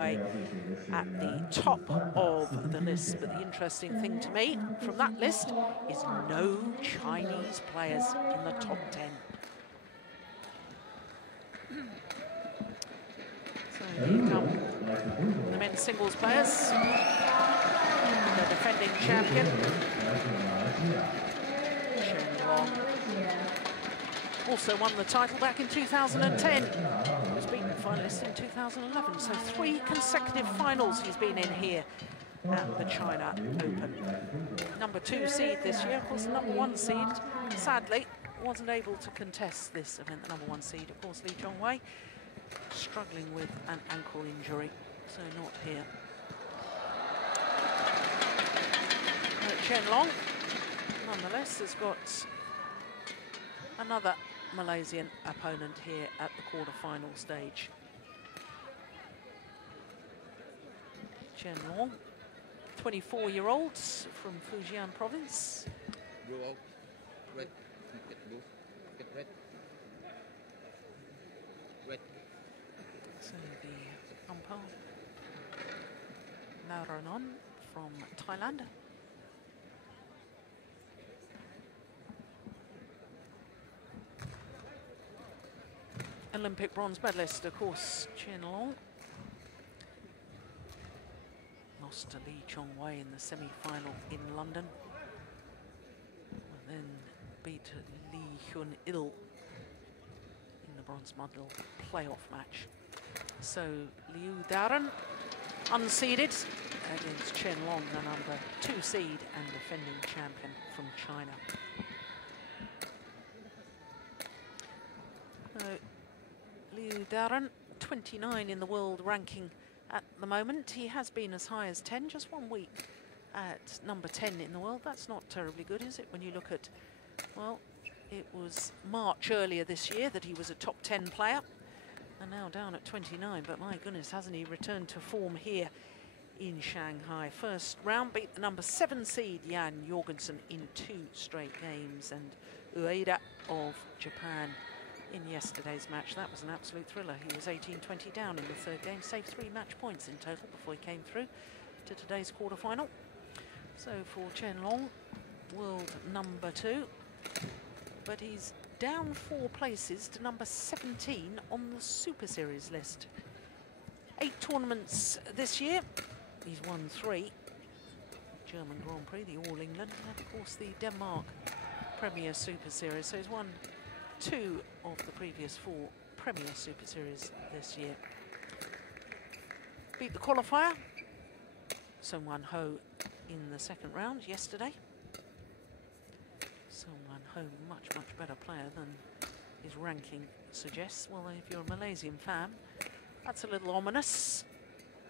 at the top of the list, but the interesting thing to me from that list is no Chinese players in the top 10. So here come the men's singles players. The defending champion, Chen also won the title back in 2010. He was beaten finalist in 2011. So 3 consecutive finals he's been in here at the China Open. Number 2 seed this year, of course, the number 1 seed, sadly, wasn't able to contest this event. The number 1 seed, of course, Lee Chongwei, struggling with an ankle injury, so not here. Chen Long, nonetheless, has got another Malaysian opponent here at the quarter-final stage. Chen Long, 24-year-old from Fujian province. Red. Get red. Red. So the umpire, Naranon from Thailand. Olympic bronze medalist, of course, Chen Long. Lost to Lee Chongwei in the semi-final in London. And then beat Lee Hyun-il in the bronze medal playoff match. So Liew Daren, unseeded, against Chen Long, the number 2 seed and defending champion from China. Liew Daren, 29 in the world ranking at the moment. He has been as high as 10, just 1 week at number 10 in the world. That's not terribly good, is it? When you look at, well, it was March earlier this year that he was a top 10 player, and now down at 29. But my goodness, hasn't he returned to form here in Shanghai? First round, beat the number 7 seed Yuan Jorgensen in 2 straight games, and Ueda of Japan in yesterday's match. That was an absolute thriller. He was 18-20 down in the 3rd game, saved 3 match points in total before he came through to today's quarterfinal. So for Chen Long, world number 2, but he's down 4 places to number 17 on the Super Series list. 8 tournaments this year. He's won 3. German Grand Prix, the All England, and of course the Denmark Premier Super Series. So he's won 2 of the previous 4 Premier Super Series this year. Beat the qualifier, Song Wan Ho, in the 2nd round yesterday. Song Wan Ho, much better player than his ranking suggests. Well, if you're a Malaysian fan, that's a little ominous.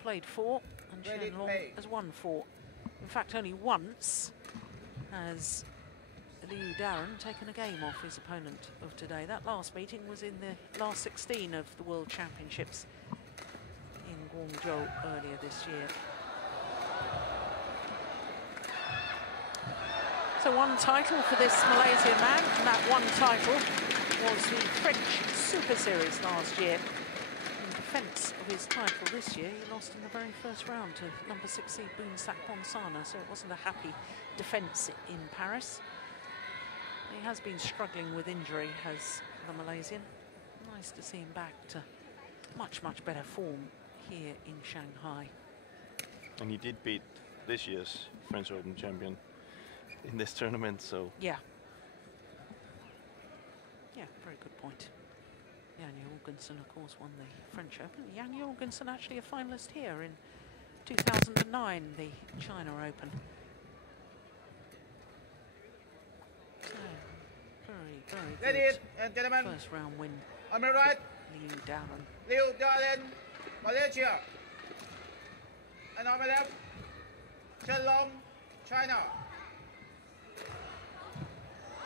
Played 4, and Chen Long has won 4. In fact, only once has Liew Daren taken a game off his opponent of today. That last meeting was in the last 16 of the World Championships in Guangzhou earlier this year. So 1 title for this Malaysian man, and that 1 title was the French Super Series last year. In defence of his title this year, he lost in the very first round to number 6 seed Boonsak Bonsana, so it wasn't a happy defence in Paris. He has been struggling with injury, has the Malaysian. Nice to see him back to much better form here in Shanghai. And he did beat this year's French Open champion in this tournament, so... Yeah, very good point. Yuan Jorgensen, of course, won the French Open. Yuan Jorgensen actually a finalist here in 2009, the China Open. Very good. Ladies and gentlemen, first round win. On my right, Liew Daren. Liew Daren, Malaysia. And on my left, Chen Long, China.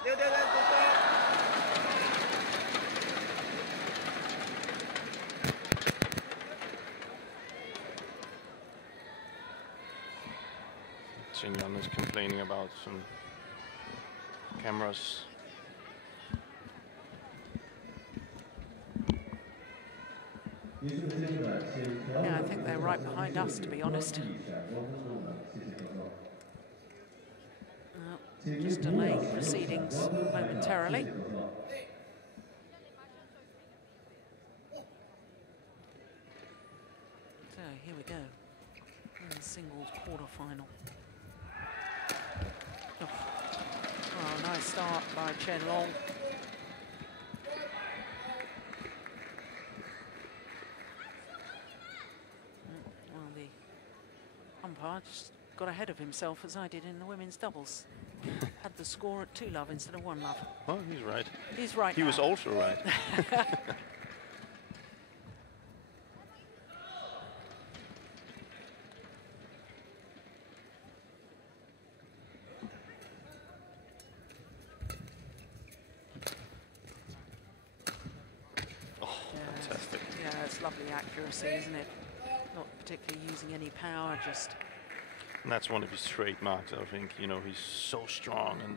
Liew Daren to start. Chen Yuan is complaining about some cameras. Yeah, I think they're right behind us, to be honest. Just delaying proceedings momentarily. So here we go, in the singles quarter-final. Oh, nice start by Chen Long. Well, the umpire just got ahead of himself, as I did in the women's doubles. Had the score at 2-love instead of 1-love. Well, he's right. He's right. He was also right. Fantastic. Yeah, it's lovely accuracy, isn't it? Not particularly using any power, just... And that's one of his trademarks, I think. You know, he's so strong and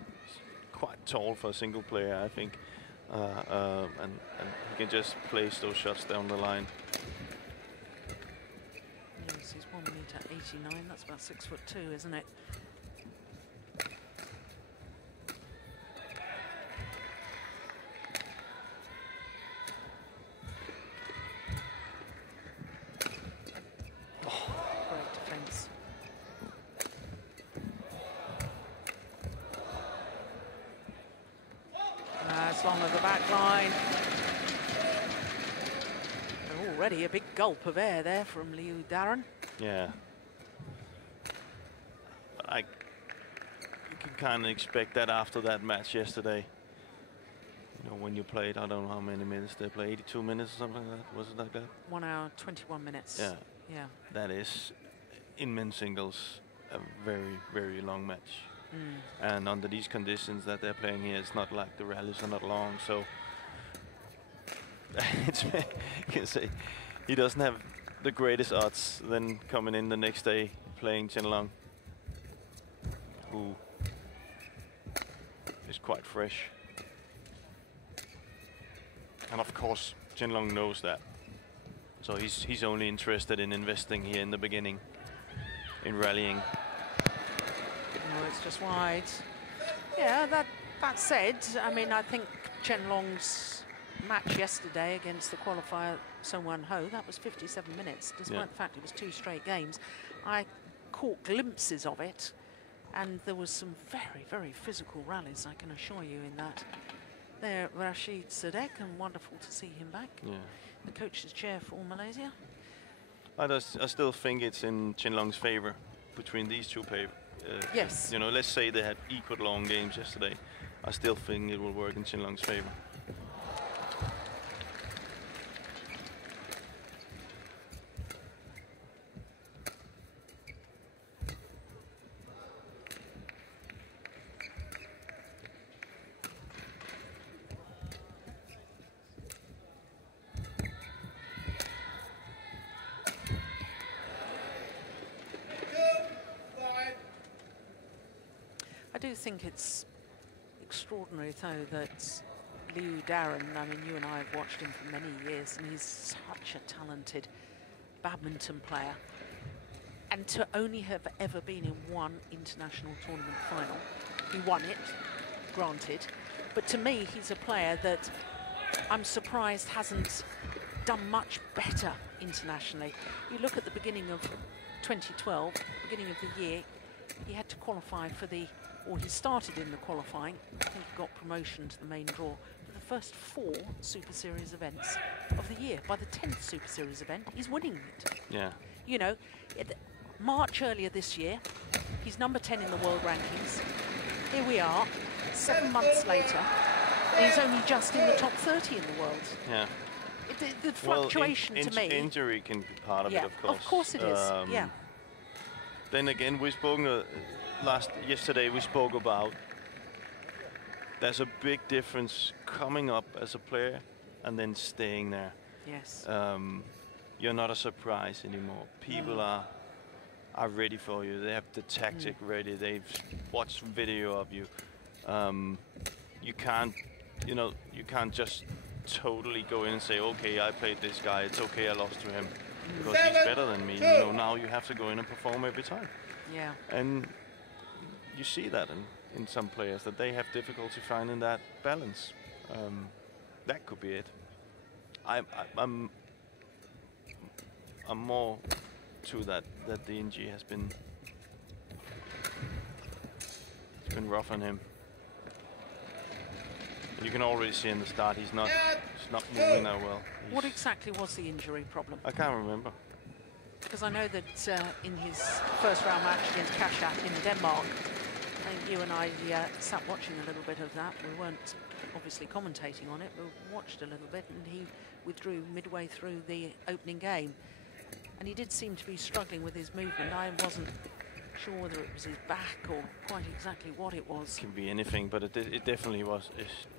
quite tall for a single player, I think. And he can just place those shots down the line. Yes, he's 1m89, that's about 6'2", isn't it? Long of the back line. And already a big gulp of air there from Liew, Daren. Yeah. You can kind of expect that after that match yesterday. You know, when you played, I don't know how many minutes they played, 82 minutes or something like that. Was it like that? 1 hour, 21 minutes. Yeah. Yeah. That is, in men's singles, a very, very long match. And under these conditions that they're playing here, it's not like the rallies are not long, so it's, you can say he doesn't have the greatest odds than coming in the next day playing Chen Long, who is quite fresh. And of course, Chen Long knows that, so he's only interested in investing here in the beginning, in rallying. Oh, it's just wide. Yeah, that said, I mean, I think Chen Long's match yesterday against the qualifier Song-Wan Ho, that was 57 minutes, despite the fact it was 2 straight games. I caught glimpses of it, and there was some very, very physical rallies, I can assure you, in that. There, Rashid Sadek, and wonderful to see him back. Yeah. The coach's chair for Malaysia. I still think it's in Chen Long's favor between these two players. Yes. You know, let's say they had equal long games yesterday. I still think it will work in Chen Long's favor. I do think it's extraordinary, though, that Liew, Daren, I mean, you and I have watched him for many years, and he's such a talented badminton player. And to only have ever been in one international tournament final, he won it, granted, but to me, he's a player that I'm surprised hasn't done much better internationally. You look at the beginning of 2012, beginning of the year, he had to qualify for the, or he started in the qualifying, I think he got promotion to the main draw for the first 4 Super Series events of the year. By the 10th Super Series event, he's winning it. Yeah. You know, March earlier this year, he's number 10 in the world rankings. Here we are, 7 months later, and he's only just in the top 30 in the world. Yeah. The fluctuation to me... Injury can be part of it, of course. Of course it is, yeah. Then again, we spoke yesterday. We spoke about there's a big difference coming up as a player and then staying there. Yes. You're not a surprise anymore. People are ready for you. They have the tactic ready. They've watched video of you. You can't just totally go in and say, okay, I played this guy. It's okay, I lost to him. because he's better than me. You know, now you have to go in and perform every time. Yeah. And you see that in some players, that they have difficulty finding that balance. That could be it. I'm more to that the injury has been rough on him. And you can already see in the start he's not moving that well. What exactly was the injury problem? I can't remember. Because I know that in his first round match against Kashat in Denmark, I think you and I sat watching a little bit of that. We weren't obviously commentating on it, but watched a little bit, and he withdrew midway through the opening game. And he did seem to be struggling with his movement. I wasn't sure whether it was his back or quite exactly what it was. It can be anything, but it definitely was.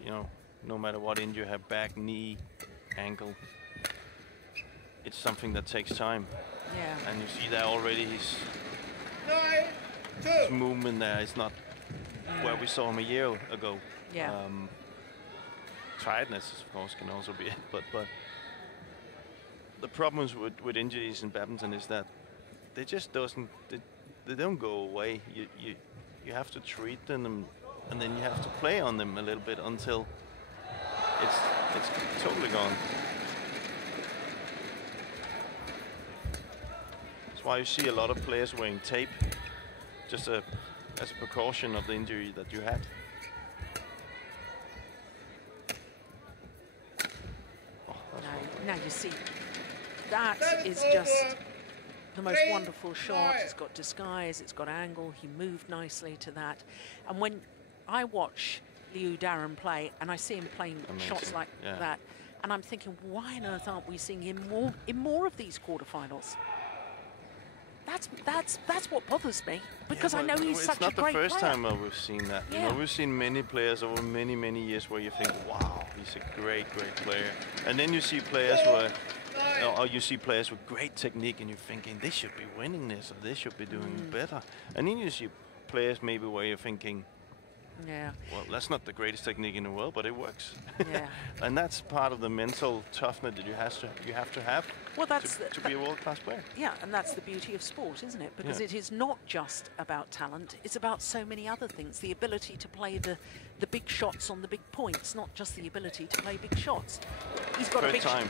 You know, no matter what injury you have, back, knee, ankle, it's something that takes time. Yeah. And you see that already. His movement there is not where we saw him a year ago. Yeah. Tiredness, of course, can also be it, but the problems with injuries in badminton is that they just they don't go away. You have to treat them, and then you have to play on them a little bit until it's totally gone. That's why you see a lot of players wearing tape, just as a precaution of the injury that you had. Now you see, that is just the most wonderful shot. It's got disguise, it's got angle, he moved nicely to that. And when I watch Liew Daren play, and I see him playing shots like that, and I'm thinking, why on earth aren't we seeing him in more of these quarterfinals? That's what bothers me, because I know he's such a great player. It's not the first time we've seen that. You know, we've seen many players over many years where you think, wow, he's a great player. And then you see players or you see players with great technique, and you're thinking they should be winning this, or they should be doing better. And then you see players maybe where you're thinking, well, that's not the greatest technique in the world, but it works. Yeah. And that's part of the mental toughness that you have to have to be a world-class player. Yeah, and that's the beauty of sport, isn't it? Because it is not just about talent, it's about so many other things. The ability to play the big shots on the big points, not just the ability to play big shots. He's got a big time.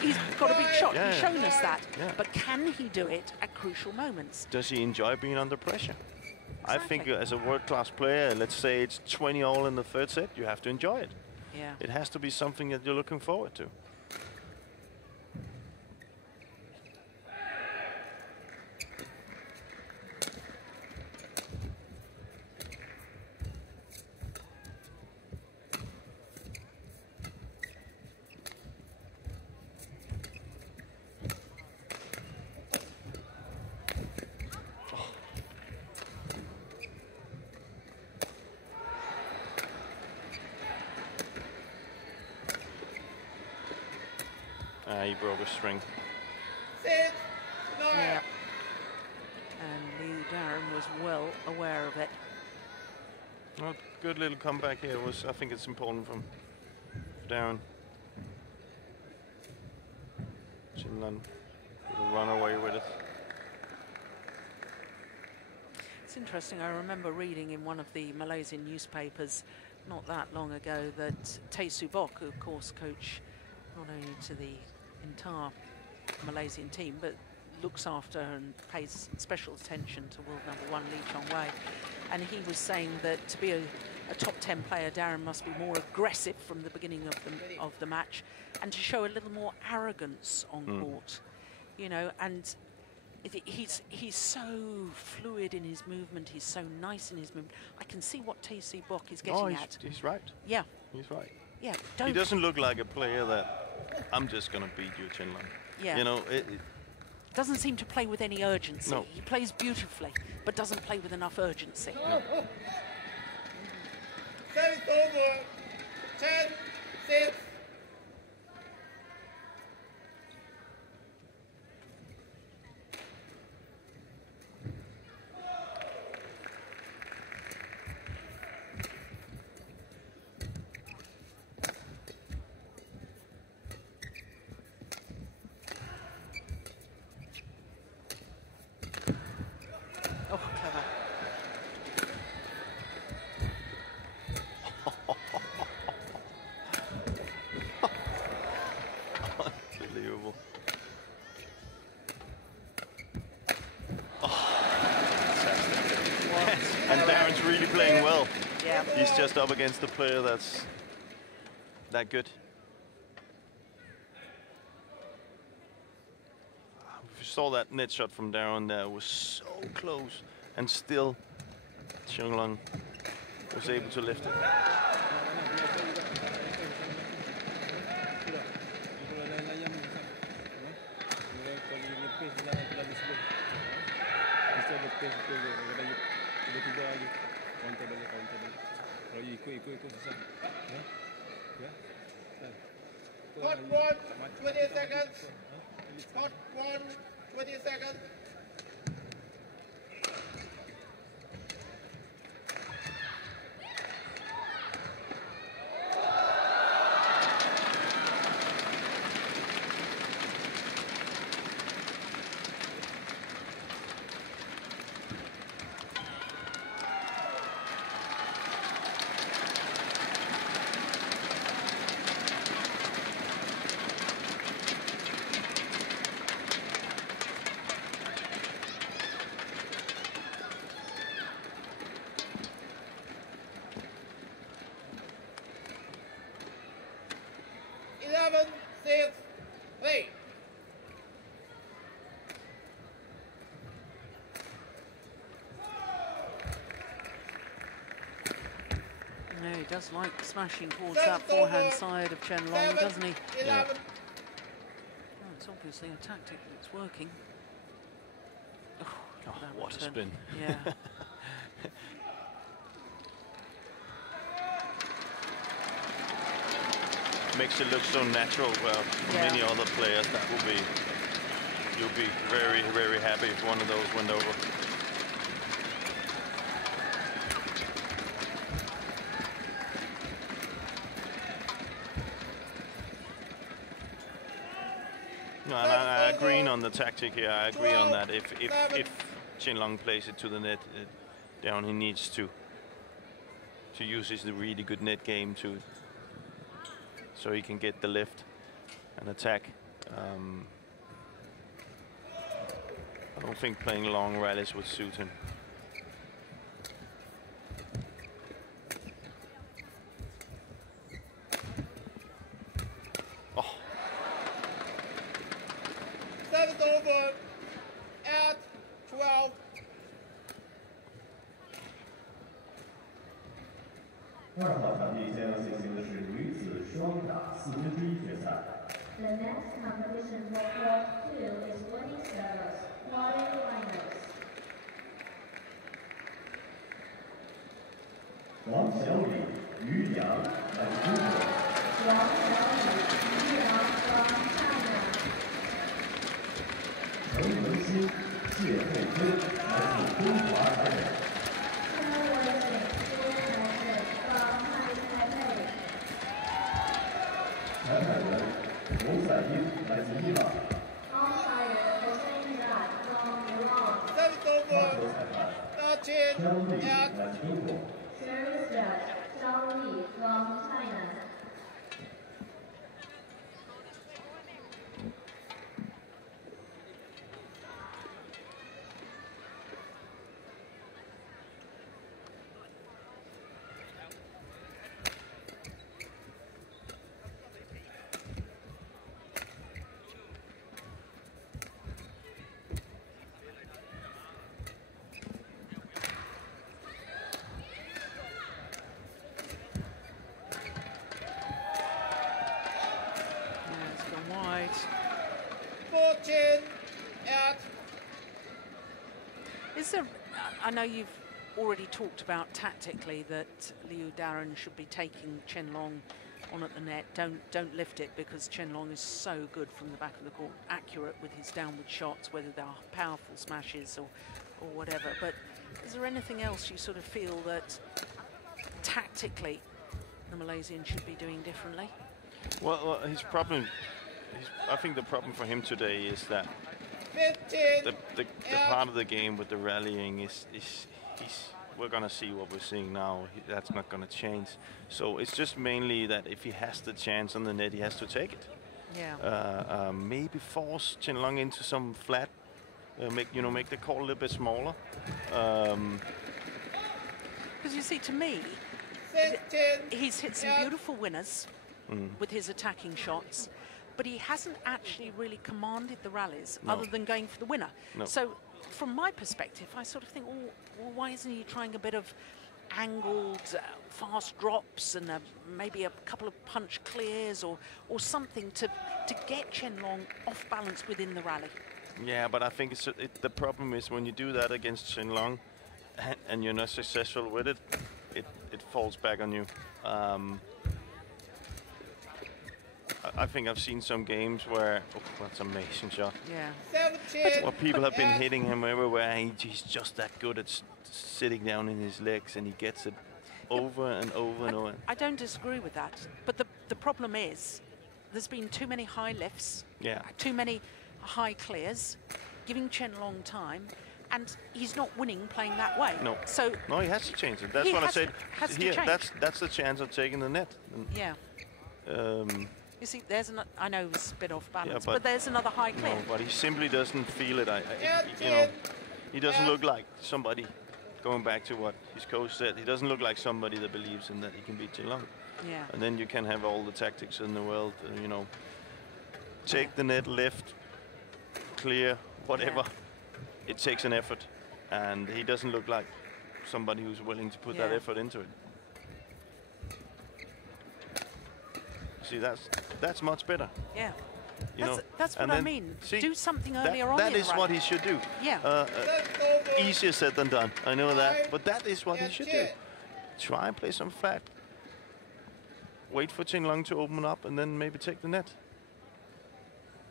He's got a big shot. Yeah. He's shown us that. Yeah. But can he do it at crucial moments? Does he enjoy being under pressure? Exactly. I think as a world-class player, let's say it's 20-all in the third set, you have to enjoy it. Yeah. It has to be something that you're looking forward to. He broke a string. Yeah. And Liew Daren was well aware of it. Well, good little comeback here. I think it's important from Daren. Chen will run away with it. It's interesting. I remember reading in one of the Malaysian newspapers not that long ago that Tay Subok, who of course coach not only to the entire Malaysian team, but looks after and pays special attention to world #1 Lee Chong-wei, and he was saying that to be a top 10 player, Daren must be more aggressive from the beginning of the match, and to show a little more arrogance on court, you know. And he's so fluid in his movement. He's so nice in his movement. I can see what Tay Subok is getting at. He's right. Yeah. He's right. Yeah. He doesn't look like a player that I'm just going to beat you, Chen. Yeah. You know, it doesn't seem to play with any urgency. No. He plays beautifully, but doesn't play with enough urgency. No. Service over. 10-6. He's just up against the player that's that good. We saw that net shot from Daren there, was so close, and still Chen Long was able to lift it. Hot one, 20 seconds. Hot one, 20 seconds. He does like smashing towards that forehand side of Chen Long, doesn't he? Yeah. Oh, it's obviously a tactic that's working. Oh, what a spin. Yeah. Makes it look so natural. Well, for many other players, that will be, you'll be very, very happy if one of those went over. No, and I agree on the tactic here. I agree on that. If Chen Long plays it to the net, down, he needs to use his really good net game so he can get the lift and attack. I don't think playing long rallies would suit him. Over at 12.2号场地将要进行的是女子双打4分之1决赛。The next competition for Court 2 is women's doubles quarterfinals. 王小李、于洋来自中国。王小李、于洋 from China. 陈文新、谢慧珍来自中华台北。裁判员侯赛因来自伊朗。Service over. 张丽来自中国。Service judge 张丽 from China. I know you've already talked about tactically that Liew Daren should be taking Chen Long on at the net. Don't lift it, because Chen Long is so good from the back of the court, accurate with his downward shots, whether they're powerful smashes or whatever. But is there anything else you sort of feel that tactically the Malaysian should be doing differently? Well, his problem, I think the problem for him today is that the part of the game with the rallying is we're gonna see what we're seeing now. That's not gonna change. So it's just mainly that if he has the chance on the net, he has to take it. Yeah. Maybe force Chen Long into some flat, make the court a little bit smaller. Because you see, to me, He's hit some beautiful winners with his attacking shots, but he hasn't actually really commanded the rallies other than going for the winner. No. So from my perspective, I sort of think, oh, well, why isn't he trying a bit of angled fast drops and maybe a couple of punch clears or something to get Chen Long off balance within the rally? Yeah, but I think the problem is when you do that against Chen Long and you're not successful with it, it falls back on you. I think I've seen some games where, oh, that's an amazing shot. Yeah. Where people have been hitting him everywhere, and he's just that good at sitting down in his legs, and he gets it over and over and over. I don't disagree with that, but the problem is there's been too many high lifts, too many high clears, giving Chen Long time, and he's not winning playing that way. No. So no, he has to change it. That's what I said. Here, that's the chance of taking the net. Yeah. You see, there's I know it's a bit off balance, yeah, but there's another high clear. No, but he simply doesn't feel it. You know, he doesn't look like somebody. Going back to what his coach said, he doesn't look like somebody that believes in that he can beat Chen Long. Yeah. And then you can have all the tactics in the world. You know, take the net, lift, clear, whatever. Yeah. It takes an effort, and he doesn't look like somebody who's willing to put that effort into it. See, that's much better. Yeah. You know, that's what I mean. See, do something earlier on. That is what he should do. Yeah. Easier said than done. I know that, but that is what he should do. Try and play some flat. Wait for Chen Long to open up, and then maybe take the net.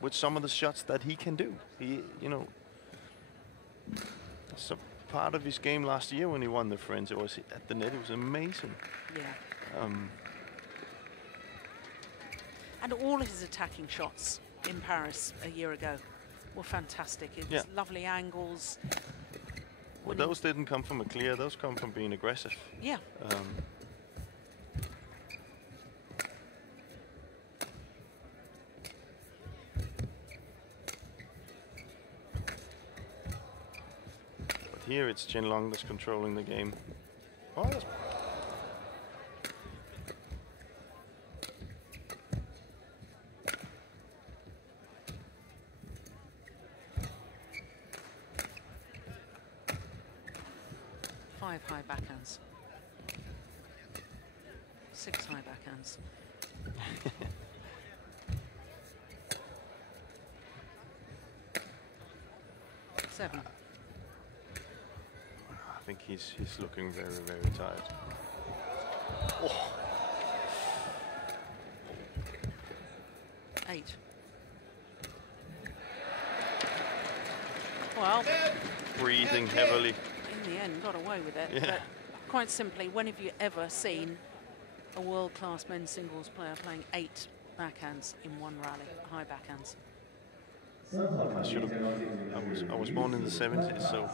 With some of the shots that he can do, you know, that's a part of his game last year when he won the French. It was at the net. It was amazing. Yeah. And all his attacking shots in Paris a year ago were fantastic. It was lovely angles. Well, those didn't come from a clear. Those come from being aggressive. Yeah. But here it's Chen Long that's controlling the game. Oh, that's 5 high backhands. 6 high backhands. 7. I think he's looking very, very tired. Oh. 8. Well, breathing heavily. In the end, got away with it. Yeah. But quite simply, when have you ever seen a world-class men's singles player playing 8 backhands in one rally, high backhands? I should have. I was born in the 70s, so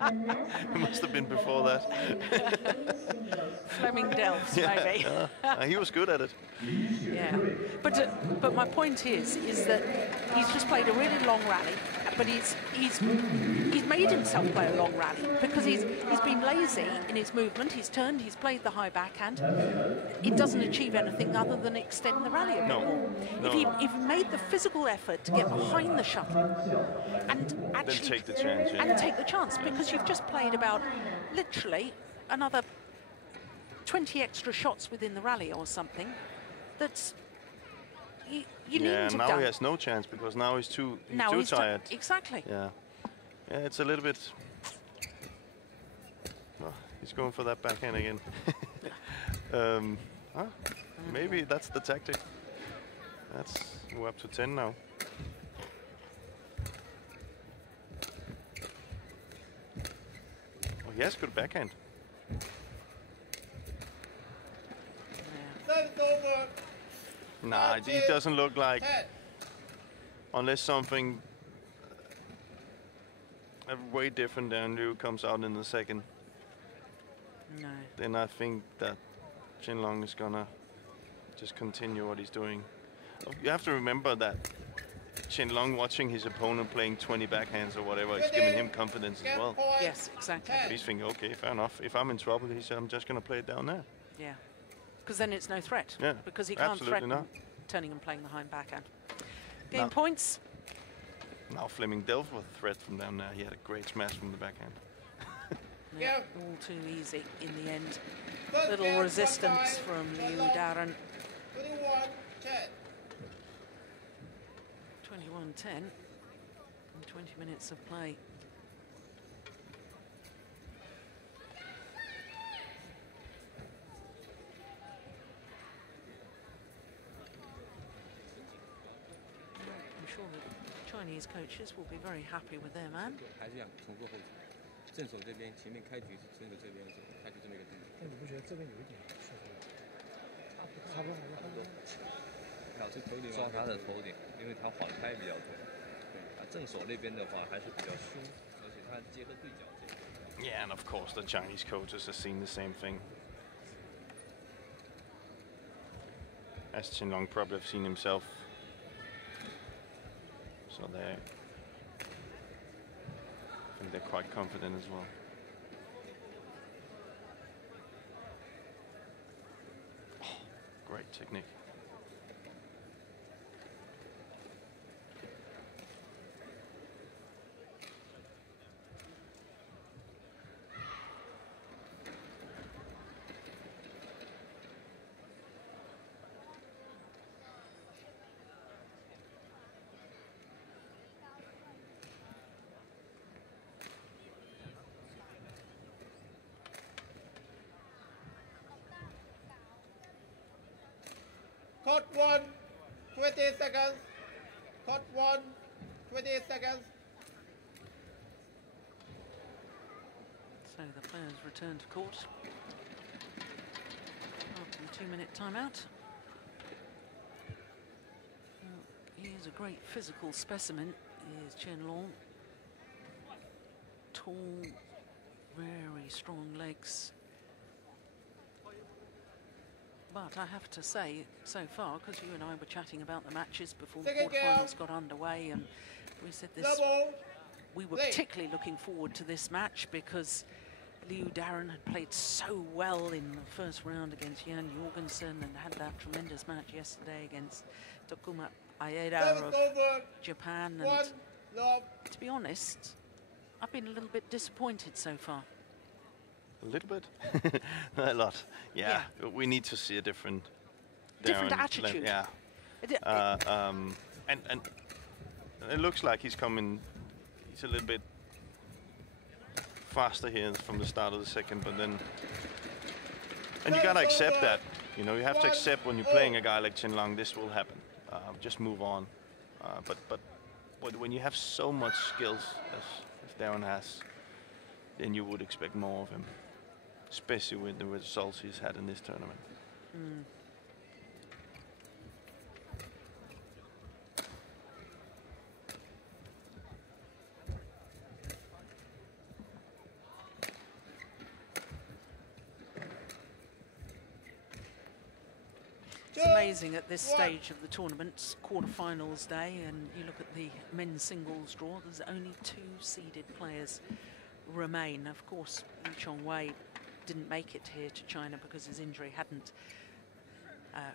it must have been before that. Fleming Delphs, maybe. He was good at it. Yeah, but my point is that he's just played a really long rally, but he's made himself play a long rally because he's been lazy in his movement. He's turned, he's played the high backhand. It doesn't achieve anything other than extend the rally a bit more. If he made the physical effort to get behind the shuttle and actually then take the chance, and take the chance, because you've just played about literally another 20 extra shots within the rally or something. That's you need to have now done. he has no chance because now he's too tired. Exactly. Yeah, it's a little bit. Oh, he's going for that backhand again. Maybe that's the tactic. We're up to 10 now. Oh, he has good backhand. Nah, he doesn't look like, unless something way different than Liew comes out in the second. No. Then I think that Chen Long is gonna just continue what he's doing. You have to remember that Chen Long watching his opponent playing 20 backhands or whatever, it's giving him confidence as well. Yes, exactly. But he's thinking, okay, fair enough. If I'm in trouble, he said, I'm just going to play it down there. Yeah, because then it's no threat. Yeah, because he can't threaten not. turning and playing the high backhand. Game points. Now Fleming dealt with a threat from down there. He had a great smash from the backhand. Yeah, all too easy in the end. Little resistance from Liew, Daren. 21-10 in 20 minutes of play. I'm sure the Chinese coaches will be very happy with their man. 正手这边前面开局是正手这边的时候，他就这么一个动作。那你不觉得这边有一点适合？差不多。还有这头顶抓他的头顶，因为他缓开比较多。对，他正手那边的话还是比较凶，而且他结合对角这个。Yeah, and of course the Chinese coaches have seen the same thing. As Chen Long probably have seen himself. So they're quite confident as well. Oh, great technique. Cut 1, 20 seconds. Cut 1, 20 seconds. So the players return to court after the 2-minute timeout. Well, he is a great physical specimen, is Chen Long. Tall, very strong legs. But I have to say, so far, because you and I were chatting about the matches before the quarterfinals got underway, and we said this, we were particularly looking forward to this match because Liew Daren had played so well in the first round against Yuan and had that tremendous match yesterday against Takuma Aeda of Japan. And to be honest, I've been a little bit disappointed so far. A little bit? A lot. Yeah, we need to see a different attitude. Yeah. And it looks like he's coming, he's a little bit faster here from the start of the second, but then, and you gotta accept that. You know, you have to accept when you're playing a guy like Chen Long, this will happen. Just move on. But when you have so much skills as Daren has, then you would expect more of him, especially with the results he's had in this tournament. It's amazing at this stage of the tournament, quarterfinals day, and you look at the men's singles draw, there's only 2 seeded players remain. Of course, Yu Chongwei didn't make it here to China because his injury hadn't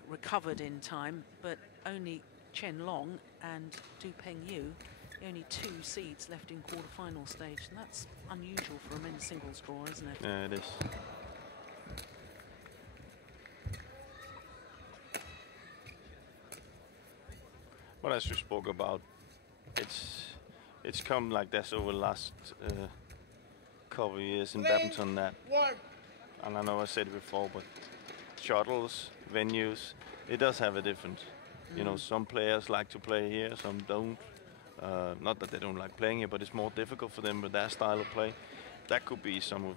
recovered in time, but only Chen Long and Du Pengyu, the only 2 seeds left in quarterfinal stage, and that's unusual for a men's singles draw, isn't it? Yeah, it is. But as you spoke about, it's come like this over the last couple of years in badminton, that, and I know I said it before, but shuttles, venues, it does have a difference. You know, some players like to play here, some don't. Not that they don't like playing here, but it's more difficult for them with their style of play. That could be some of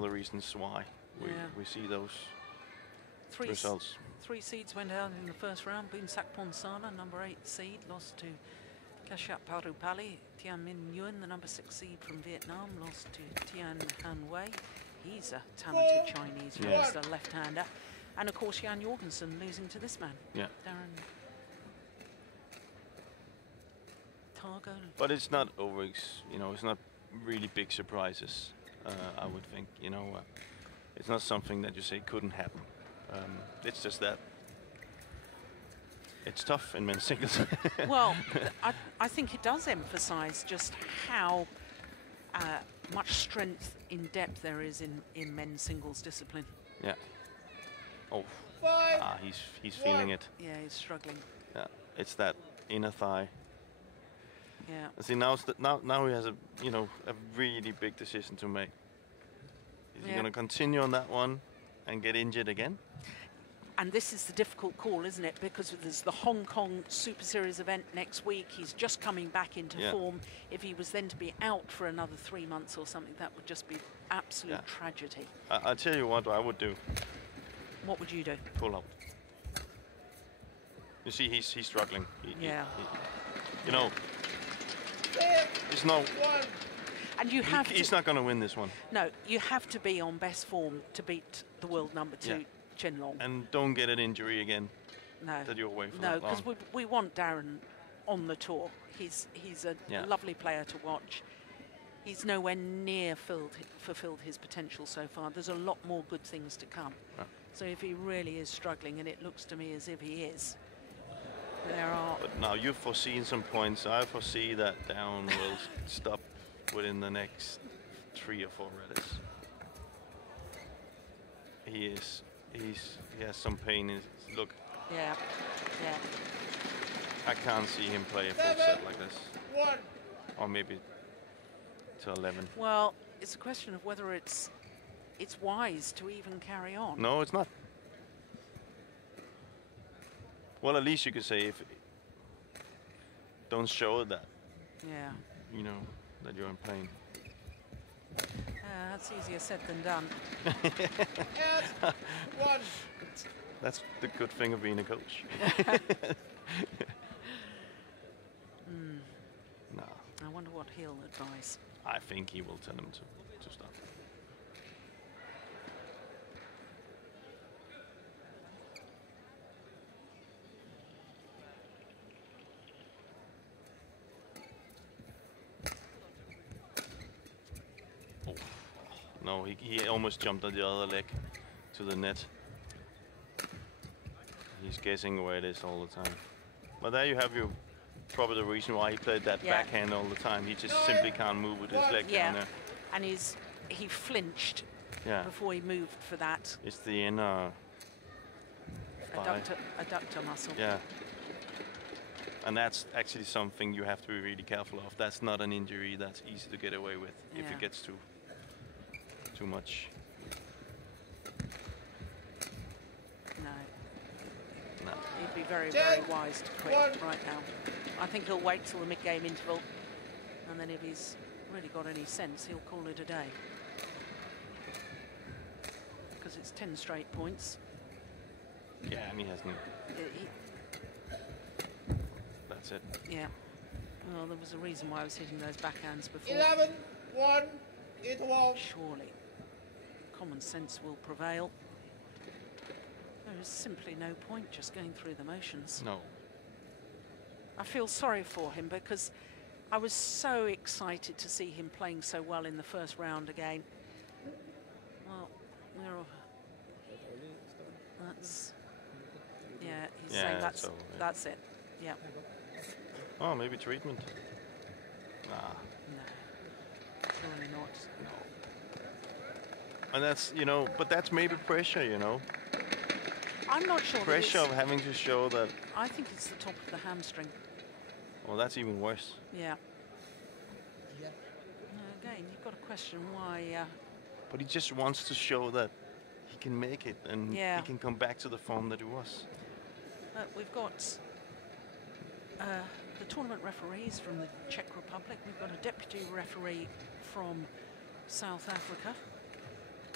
the reasons why we see those results. 3 seeds went out in the first round. Boonsak Ponsana, number 8 seed, lost to Kashyap Parupali. Tianmin Yuan, the number 6 seed from Vietnam, lost to Tian Han Wei. He's a talented Chinese youngster, left-hander. And of course, Jan Jorgensen losing to this man. Yeah. Daren Liew. But it's not over, you know, it's not really big surprises, I would think, you know. It's not something that you say couldn't happen. It's just that it's tough in men's singles. Well, I think it does emphasize just how much strength in depth there is in men's singles discipline. Yeah. Oh, he's feeling it. Yeah, he's struggling. Yeah, it's that inner thigh. Yeah. See, now he has a really big decision to make. Is he going to continue on that one and get injured again? And this is the difficult call, isn't it? Because there's the Hong Kong Super Series event next week. He's just coming back into form. If he was then to be out for another 3 months or something, that would just be absolute tragedy. I'll tell you what I would do. What would you do? Pull out. You see, he's struggling. You know, there's no... And you have he's not going to win this one. No, you have to be on best form to beat the world number 2, Chen Long. And don't get an injury again. No. That you're away for No, that long. because we want Daren on the tour. He's a lovely player to watch. He's nowhere near fulfilled his potential so far. There's a lot more good things to come. Right. So if he really is struggling, and it looks to me as if he is, there are... But now you've foreseen some points. I foresee that Daren will stop within the next 3 or 4 rallies. He has some pain in his look. Yeah. I can't see him play a full set like this. Or maybe to 11. Well, it's a question of whether it's wise to even carry on. No, it's not. Well, at least you could say, if don't show that. Yeah. You know that you're in pain. That's easier said than done. That's the good thing of being a coach. No. I wonder what he'll advise. I think he will tell him to stop. Oh. No, he almost jumped on the other leg to the net. He's guessing where it is all the time. But there you have probably the reason why he played that backhand all the time. He just simply can't move with his leg down there. And he flinched before he moved for that. It's the inner adductor muscle. Yeah. And that's actually something you have to be really careful of. That's not an injury that's easy to get away with if it gets too much. No. He'd be very, very wise to quit right now. I think he'll wait till the mid-game interval, and then if he's really got any sense, he'll call it a day. Because it's 10 straight points. Yeah, and he hasn't. That's it. Yeah. Well, there was a reason why I was hitting those backhands before. 11-1 interval. Surely common sense will prevail. There is simply no point just going through the motions. No. I feel sorry for him because I was so excited to see him playing so well in the first round again. Well, that's... Yeah, he's saying that's it. Yeah. Oh, maybe treatment. Nah. No. Surely not. No. And that's, but that's maybe pressure, I'm not sure. Pressure of having to show that. I think it's the top of the hamstring. Well, that's even worse. Yeah. Again, you've got to question why. But he just wants to show that he can make it and he can come back to the form that he was. We've got the tournament referees from the Czech Republic. We've got a deputy referee from South Africa,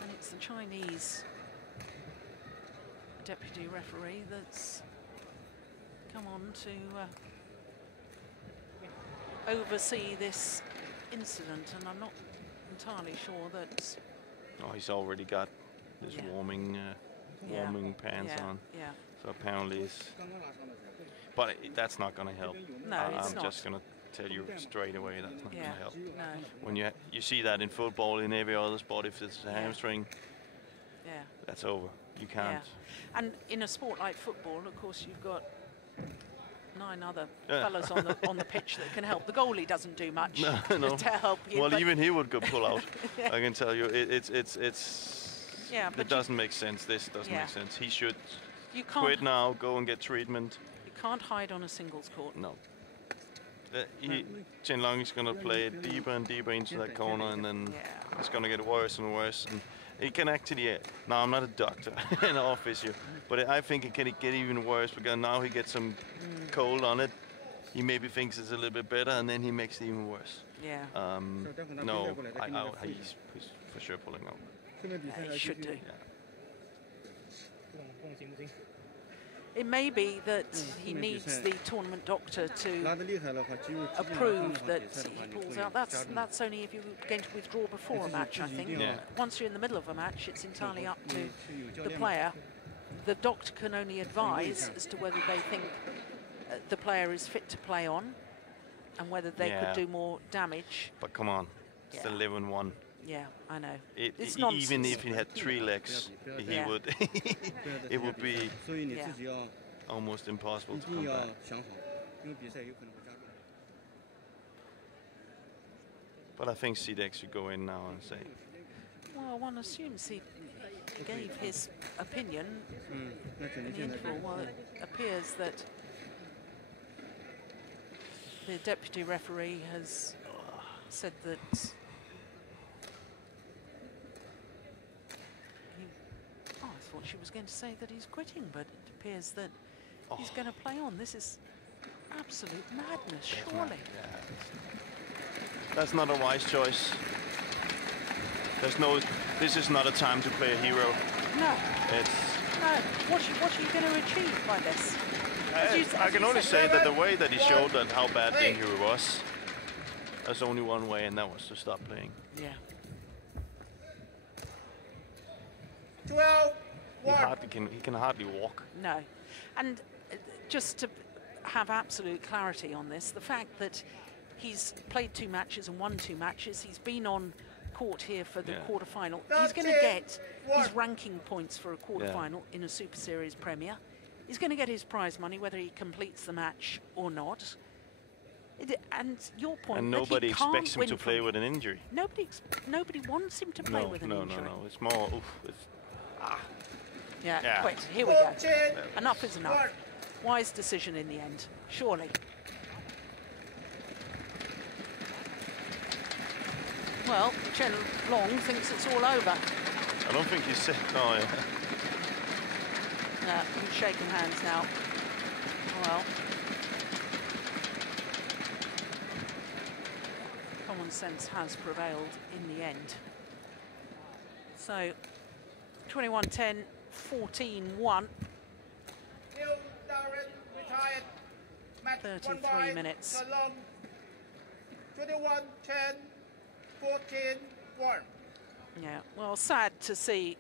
and it's the Chinese deputy referee that's come on to oversee this incident, and I'm not entirely sure that... Oh, he's already got this warming warming pants on. Yeah. So apparently it's... But that's not going to help. No, it's I'm not. just going to tell you straight away that's not going to help. No. When you see that in football, in every other sport, if it's a hamstring, that's over. You can't. Yeah. And in a sport like football, of course, you've got 9 other fellas on the pitch that can help. The goalie doesn't do much no. to help you. Well, even he would go pull out. I can tell you, it doesn't make sense. This doesn't make sense. He should quit now, go and get treatment. You can't hide on a singles court. No. Chen Long is going to play it deeper and deeper into that corner, and then it's going to get worse and worse. And it can actually, now I'm not a doctor and or physio, but I think it can get even worse because now he gets some cold on it. He maybe thinks it's a little bit better, and then he makes it even worse. Yeah. No, he's for sure pulling out. He should do. Yeah. It may be that he needs the tournament doctor to approve that he pulls out. That's only if you're going to withdraw before a match, I think. Yeah. Once you're in the middle of a match, it's entirely up to the player. The doctor can only advise as to whether they think the player is fit to play on and whether they could do more damage. But come on, it's 11-1. Yeah, I know. It's nonsense. Even if he had 3 legs, he would. It would be almost impossible to come back. But I think Sidek should go in now and say. Well, one assumes he gave his opinion in the interval. Well, it appears that the deputy referee has said that. I thought she was going to say that he's quitting, but it appears that he's going to play on. This is absolute madness, surely. That's not a wise choice. This is not a time to play a hero. No. No. What are you going to achieve by this? I can only say that the way that he showed that how bad the injury was, there's only one way, and that was to stop playing. Yeah. 12. He can hardly walk. No. And just to have absolute clarity on this, the fact that he's played 2 matches and won 2 matches, he's been on court here for the quarterfinal. He's going to get his ranking points for a quarterfinal in a Super Series Premier. He's going to get his prize money whether he completes the match or not. And your point, and nobody expects him to play with an injury. Nobody wants him to play with an injury. No. It's more. Yeah, quit. Here we go. Enough is enough. Wise decision in the end, surely. Well, Chen Long thinks it's all over. I don't think he's said. Oh, yeah. No, he's shaking hands now. Well, common sense has prevailed in the end. So, 21-10, 14-1. 33 minutes. 21-10, 14-1. Yeah, well, sad to see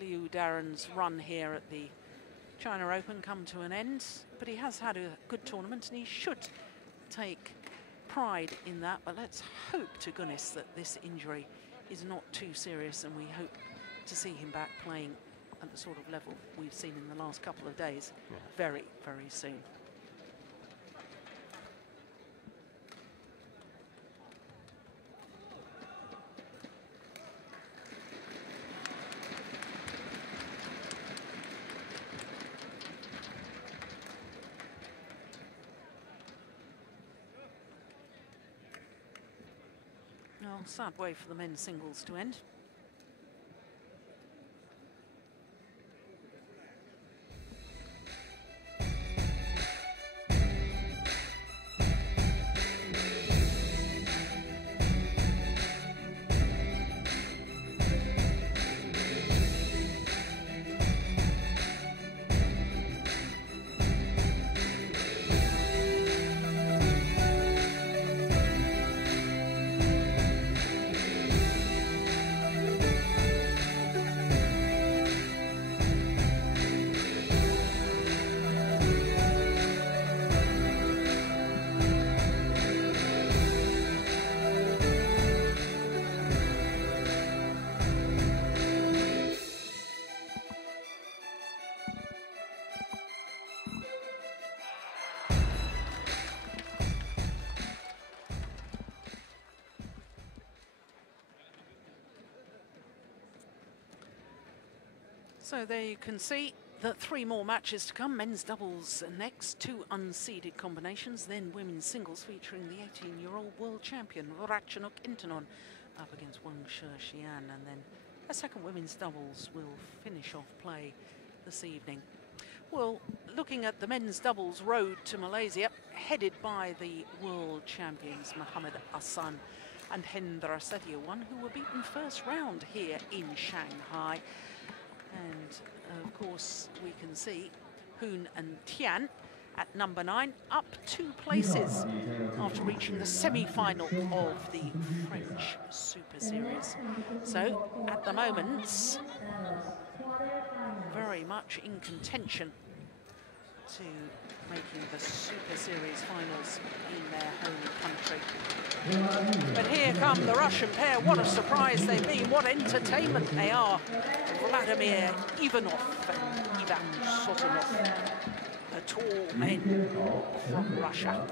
Liew Daren's run here at the China Open come to an end, but he has had a good tournament and he should take pride in that. But let's hope to goodness that this injury is not too serious, and we hope to see him back playing at the sort of level we've seen in the last couple of days very, very soon. Well, sad way for the men's singles to end. So there you can see that 3 more matches to come. Men's doubles next, 2 unseeded combinations, then women's singles featuring the 18-year-old world champion Ratchanok Intanon up against Wang Shixian, and then a second women's doubles will finish off play this evening. Well, looking at the men's doubles road to Malaysia, headed by the world champions Muhammad Hassan and Hendra Setiawan, who were beaten first round here in Shanghai. And of course, we can see Hoon and Tian at number 9, up 2 places after reaching the semi-final of the French Super Series. So at the moment, very much in contention to making the Super Series Finals in their home country. But here come the Russian pair. What a surprise they've been. What entertainment they are. Vladimir Ivanov and Ivan Sozonov, the tall men from Russia.